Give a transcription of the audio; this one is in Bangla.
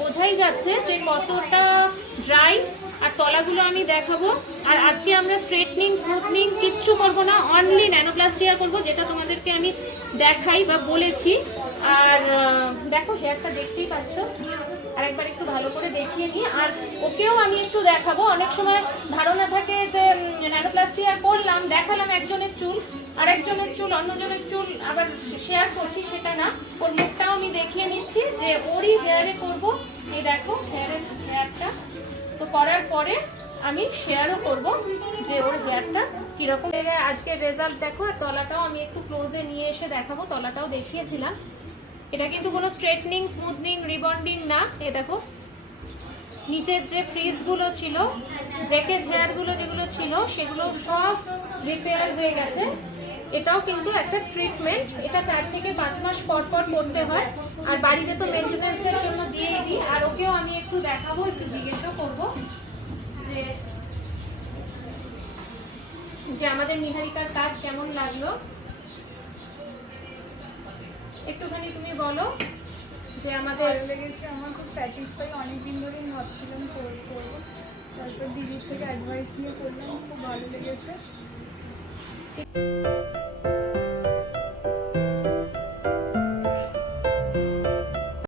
বোঝাই যাচ্ছে যে কতটা ড্রাই। আর তলাগুলো আমি দেখাবো। আর আজকে আমরা স্ট্রেটনিং স্মুথনিং কিচ্ছু করবো না, অনলি ন্যানোপ্লাস্টিয়া করবো, যেটা তোমাদেরকে আমি দেখাই বা বলেছি। আর দেখো হেয়ারটা দেখতেই পাচ্ছ, আরেকবার একটু ভালো করে দেখিয়ে নিই। আর ওকেও আমি একটু দেখাবো। অনেক সময় ধারণা থাকে যে ন্যানোপ্লাস্টিয়া করলাম, দেখালাম একজনের চুল, আরেকজনের চুল, অন্যজনের চুল আবার শেয়ার করছি, সেটা না। ওর মুখটাও আমি দেখিয়ে নিচ্ছি যে ওরই হেয়ারে করবো। এই দেখো হেয়ারটা তো করার পরে আমি শেয়ারও করব যে ওর হেয়ারটা কিরকম। আজকের রেজাল্ট দেখো। আর তলাটাও আমি একটু ক্লোজে নিয়ে এসে দেখাবো, তলাটাও দেখিয়েছিলাম। এটা কিন্তু কোনো স্ট্রেটনিং স্মুথনিং রিবন্ডিং না। এ দেখো নিচের যে ফ্রিজগুলো ছিল, ব্রেকেজ হেয়ারগুলো যেগুলো ছিল, সেগুলো সব রিপেয়ার হয়ে গেছে। এটাও কিন্তু একটা ট্রিটমেন্ট, এটা 4 থেকে 5 মাস পর পর করতে হয়। আর বাড়িতে তো মেনটেন্যান্সের জন্য দিয়েই দিই। আর ওকেও আমি একটু দেখাবো, একটু জিজ্ঞেসও করবো যে আমাদের নিহারিকার কাজ কেমন লাগলো। একটুখানি তুমি বলো যে আমাদের ভালো লেগেছে। আমার খুব স্যাটিসফাই, অনেকদিন ধরেই ভাবছিলাম করবো, তারপর দিদির থেকে অ্যাডভাইস নিয়ে করলাম, খুব ভালো লেগেছে।